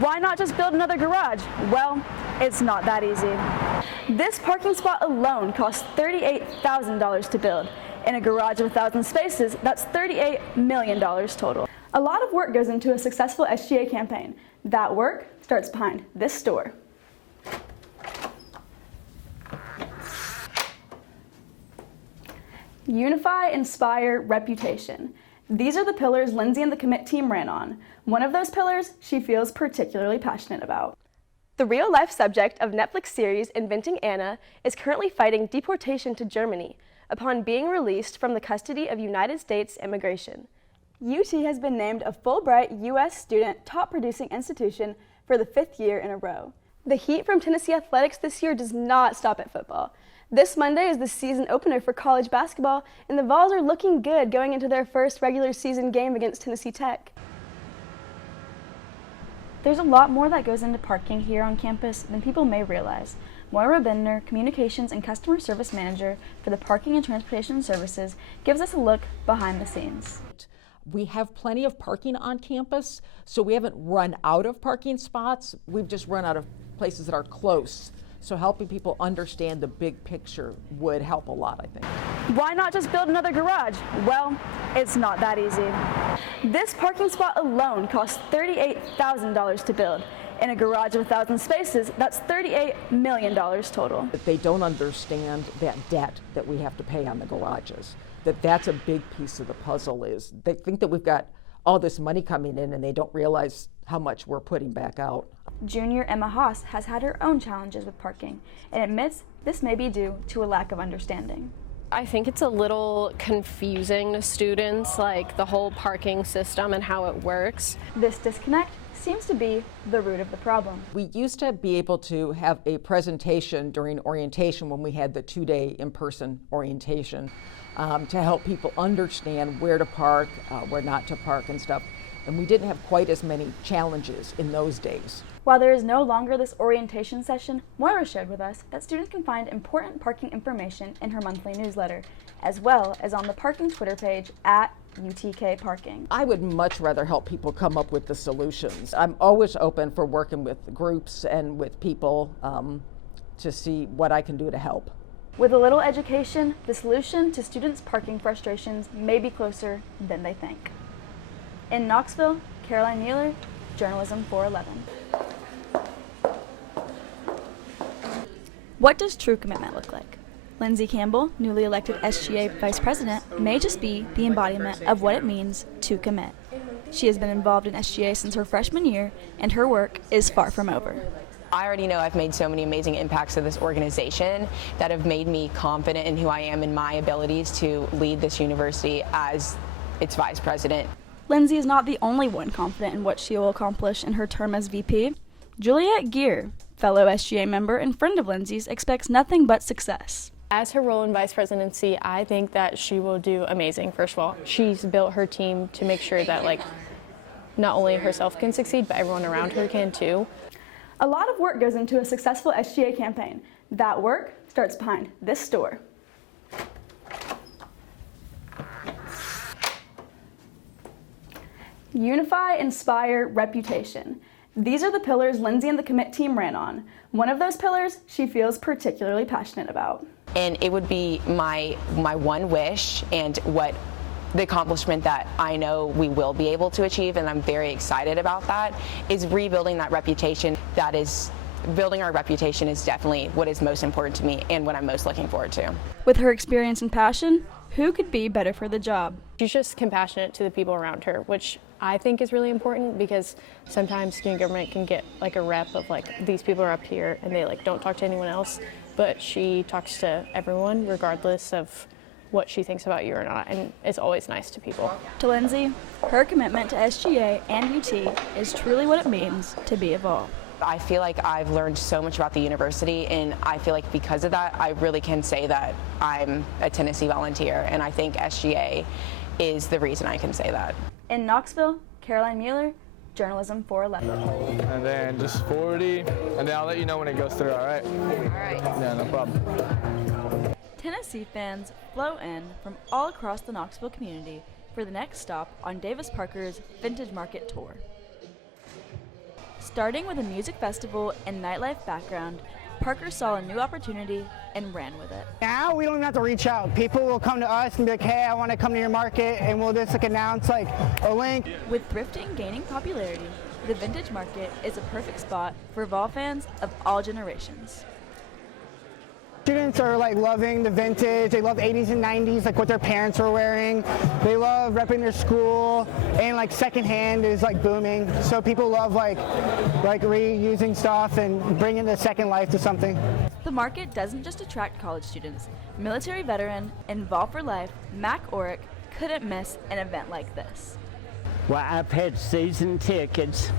Why not just build another garage? Well, it's not that easy. This parking spot alone costs $38,000 to build. In a garage of 1,000 spaces, that's $38 million total. A lot of work goes into a successful SGA campaign. That work starts behind this store. Unify, inspire, reputation. These are the pillars Lindsay and the commit team ran on. One of those pillars she feels particularly passionate about. The real-life subject of Netflix series Inventing Anna is currently fighting deportation to Germany upon being released from the custody of United States immigration. UT has been named a Fulbright U.S. student top-producing institution for the 5th year in a row. The heat from Tennessee athletics this year does not stop at football. This Monday is the season opener for college basketball, and the Vols are looking good going into their first regular season game against Tennessee Tech. There's a lot more that goes into parking here on campus than people may realize. Moira Bendner, Communications and Customer Service Manager for the Parking and Transportation Services, gives us a look behind the scenes. We have plenty of parking on campus, so we haven't run out of parking spots. We've just run out of places that are close. So helping people understand the big picture would help a lot, I think. Why not just build another garage? Well, it's not that easy. This parking spot alone costs $38,000 to build. In a garage of 1,000 spaces, that's $38 million total. They don't understand that debt that we have to pay on the garages. That's a big piece of the puzzle. Is they think that we've got all this money coming in and they don't realize how much we're putting back out. Junior Emma Haas has had her own challenges with parking and admits this may be due to a lack of understanding. I think it's a little confusing to students, like the whole parking system and how it works. This disconnect seems to be the root of the problem. We used to be able to have a presentation during orientation when we had the 2-day in-person orientation to help people understand where to park, where not to park and stuff. And we didn't have quite as many challenges in those days. While there is no longer this orientation session, Moira shared with us that students can find important parking information in her monthly newsletter, as well as on the parking Twitter page at UTK Parking. I would much rather help people come up with the solutions. I'm always open for working with groups and with people to see what I can do to help. With a little education, the solution to students' parking frustrations may be closer than they think. In Knoxville, Caroline Mueller, Journalism 411. What does true commitment look like? Lindsay Campbell, newly elected SGA Vice President, may just be the embodiment of what it means to commit. She has been involved in SGA since her freshman year, and her work is far from over. I already know I've made so many amazing impacts to this organization that have made me confident in who I am and my abilities to lead this university as its vice president. Lindsay is not the only one confident in what she will accomplish in her term as VP. Juliet Gear, fellow SGA member and friend of Lindsay's, expects nothing but success. As her role in vice presidency, I think that she will do amazing. First of all, she's built her team to make sure that not only herself can succeed, but everyone around her can too. A lot of work goes into a successful SGA campaign. That work starts behind this store. Unify, inspire, reputation. These are the pillars Lindsay and the commit team ran on. One of those pillars she feels particularly passionate about. And it would be my one wish and what the accomplishment that I know we will be able to achieve, and I'm very excited about that, is rebuilding that reputation. Building our reputation is definitely what is most important to me and what I'm most looking forward to. With her experience and passion, who could be better for the job? She's just compassionate to the people around her, which I think is really important, because sometimes student government can get a rep of these people are up here and they don't talk to anyone else, but she talks to everyone regardless of what she thinks about you or not, and it's always nice to people. To Lindsay, her commitment to SGA and UT is truly what it means to be a Vol. I feel like I've learned so much about the university, and I feel like because of that, I really can say that I'm a Tennessee volunteer, and I think SGA is the reason I can say that. In Knoxville, Caroline Mueller, Journalism 411. And then just 40, and then I'll let you know when it goes through, all right? All right. Yeah, no problem. Tennessee fans flow in from all across the Knoxville community for the next stop on Davis Parker's Vintage Market Tour. Starting with a music festival and nightlife background, Parker saw a new opportunity and ran with it. Now we don't even have to reach out. People will come to us and be like, hey, I want to come to your market, and we'll just announce a link. With thrifting gaining popularity, the vintage market is a perfect spot for Vol fans of all generations. Students are loving the vintage. They love 80s and 90s, what their parents were wearing. They love repping their school, and secondhand is booming. So people love reusing stuff and bringing the second life to something. The market doesn't just attract college students. Military veteran and Vol for Life, Mac Orrick, couldn't miss an event like this. Well, I've had season tickets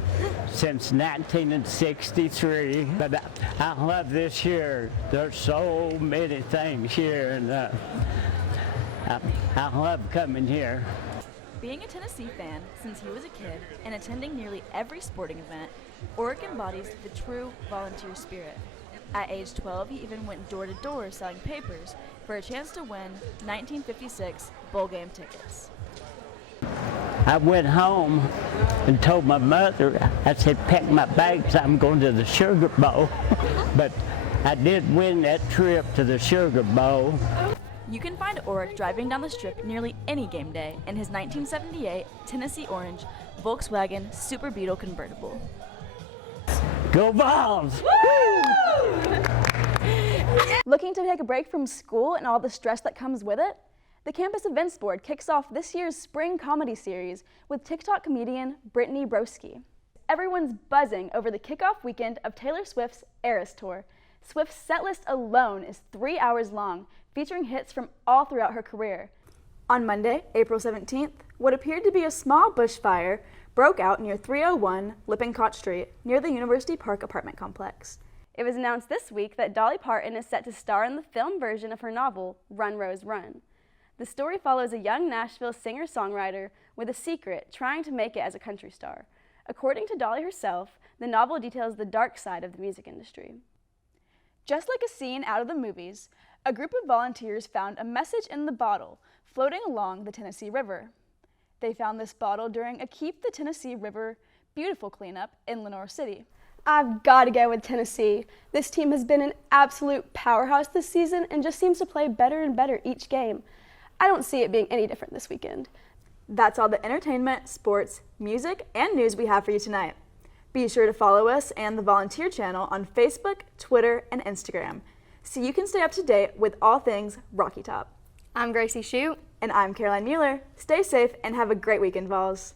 since 1963, but I love this year. There's so many things here, and I love coming here. Being a Tennessee fan since he was a kid and attending nearly every sporting event, Orrick embodies the true volunteer spirit. At age 12, he even went door to door selling papers for a chance to win 1956 bowl game tickets. I went home and told my mother, I said, pack my bags, I'm going to the Sugar Bowl. But I did win that trip to the Sugar Bowl. You can find Orrick driving down the strip nearly any game day in his 1978 Tennessee Orange Volkswagen Super Beetle convertible. Go Vols! Looking to take a break from school and all the stress that comes with it? The Campus Events Board kicks off this year's spring comedy series with TikTok comedian Brittany Broski. Everyone's buzzing over the kickoff weekend of Taylor Swift's Eras Tour. Swift's setlist alone is 3 hours long, featuring hits from all throughout her career. On Monday, April 17th, what appeared to be a small bushfire broke out near 301 Lippincott Street, near the University Park apartment complex. It was announced this week that Dolly Parton is set to star in the film version of her novel, Run, Rose, Run. The story follows a young Nashville singer-songwriter with a secret trying to make it as a country star. According to Dolly herself, the novel details the dark side of the music industry. Just like a scene out of the movies, a group of volunteers found a message in the bottle floating along the Tennessee River. They found this bottle during a Keep the Tennessee River Beautiful cleanup in Lenoir City. I've got to go with Tennessee. This team has been an absolute powerhouse this season and just seems to play better and better each game. I don't see it being any different this weekend. That's all the entertainment, sports, music, and news we have for you tonight. Be sure to follow us and the Volunteer Channel on Facebook, Twitter, and Instagram, so you can stay up to date with all things Rocky Top. I'm Gracie Shute. And I'm Caroline Mueller. Stay safe and have a great weekend, Vols.